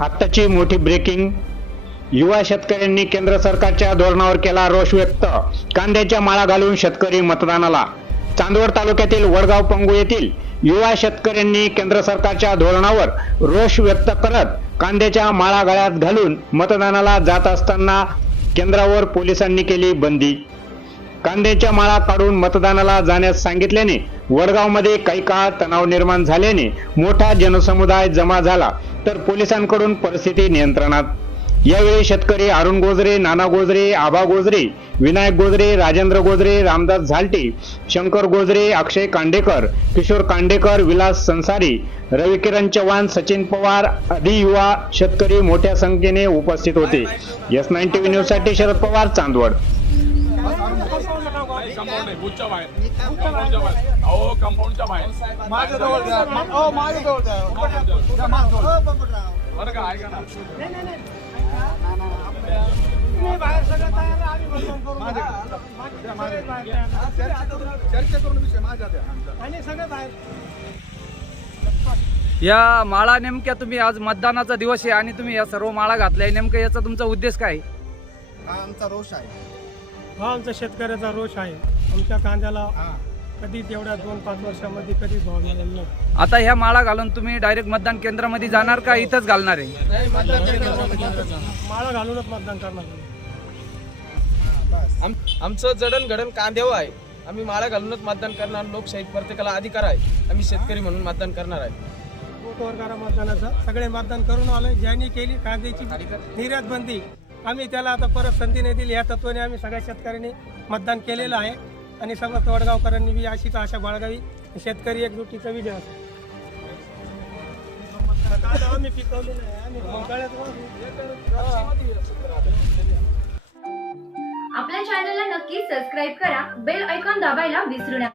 आत्ताची मोठी ब्रेकिंग युवा शेतकऱ्यांनी केंद्र सरकारच्या धोरणावर केला रोष व्यक्त. कांद्याच्या माळा घालून शेतकरी मतदानाला. चांदवड तालुक्यातील वडगाव पंगू येथील युवा शेतकऱ्यांनी केंद्र सरकारच्या धोरणावर रोष व्यक्त करत कांद्याच्या माळा गळ्यात घालून मतदानाला जात असताना केंद्रावर पोलिसांनी केली बंदी. कांद्याच्या माळा काढून मतदानाला जाण्यास सांगितल्याने वडगावमध्ये काही काळ तणाव निर्माण झाल्याने मोठा जनसमुदाय जमा झाला. तर पोलिसांकडून परिस्थिती नियंत्रणात. यावेळी शेतकरी अरुण गोजरे नाना गोजरे आबा गोजरे विनायक गोजरे राजेंद्र गोजरे रामदास झालटे शंकर गोजरे अक्षय कांडेकर किशोर कांडेकर विलास संसारी रविकिरण चव्हाण सचिन पवार आदी युवा शेतकरी मोठ्या संख्येने उपस्थित होते. एस नाईन टीव्ही न्यूजसाठी शरद पवार चांदवड. कंपाऊंड नाही बुथच्या बाहेर. कंपाऊंडच्या बाहेर. अहो कंपाऊंडच्या बाहेर. माझ्या जवळ द्या. हो माझ्या जवळ द्या. द्या, माझ्या जवळ. हो, बंबूराव. बरं का ऐका ना. माझ्या द्या, माझ्या. चर्चा करून- चर्चा करून विषय माझ्या द्या आमचा. या माळा नेमक्या तुम्ही आज मतदानाचा दिवस आहे आणि तुम्ही या सर्व माळा घातलाय. नेमकं याचा तुमचा उद्देश काय? आहे? हा आमचा रोष आहे. हा आमचा शेतकऱ्याचा रोष आहे. आमच्या कांद्याला हा. कधीच एवढ्या दोन पाच वर्षामध्ये कधीच भाव मिळाला नाही. आता ह्या माळा घालून तुम्ही डायरेक्ट मतदान केंद्रामध्ये जाणार का इथंच घालणार आहे? माळा घालूनच मतदान करणार आम्ही. बस आम आमचं जडणघडण कांद्यावर आहे. आम्ही माळा घालूनच मतदान करणार. लोकशाही प्रत्येकाला अधिकार आहे. आम्ही शेतकरी म्हणून मतदान करणार आहे. बोटवर करा मतदानाचा सगळे मतदान करून आले ज्यांनी केली कांद्याची निर्यात बंदी आम्ही त्याला आता परत संधी नाही दिली. या तत्वाने आम्ही सगळ्या शेतकऱ्यांनी मतदान केलेलं आहे. आणि समस्त वडगावकरांनी बी अशीच आशा बाळगावी. शेतकरी एकजुटीचा विजय असेल. आम्ही पिकवलेलं आहे. आम्ही आपल्या चॅनलला नक्की सबस्क्राईब करा. बेल ऐकॉन दाबायला विसरू नका.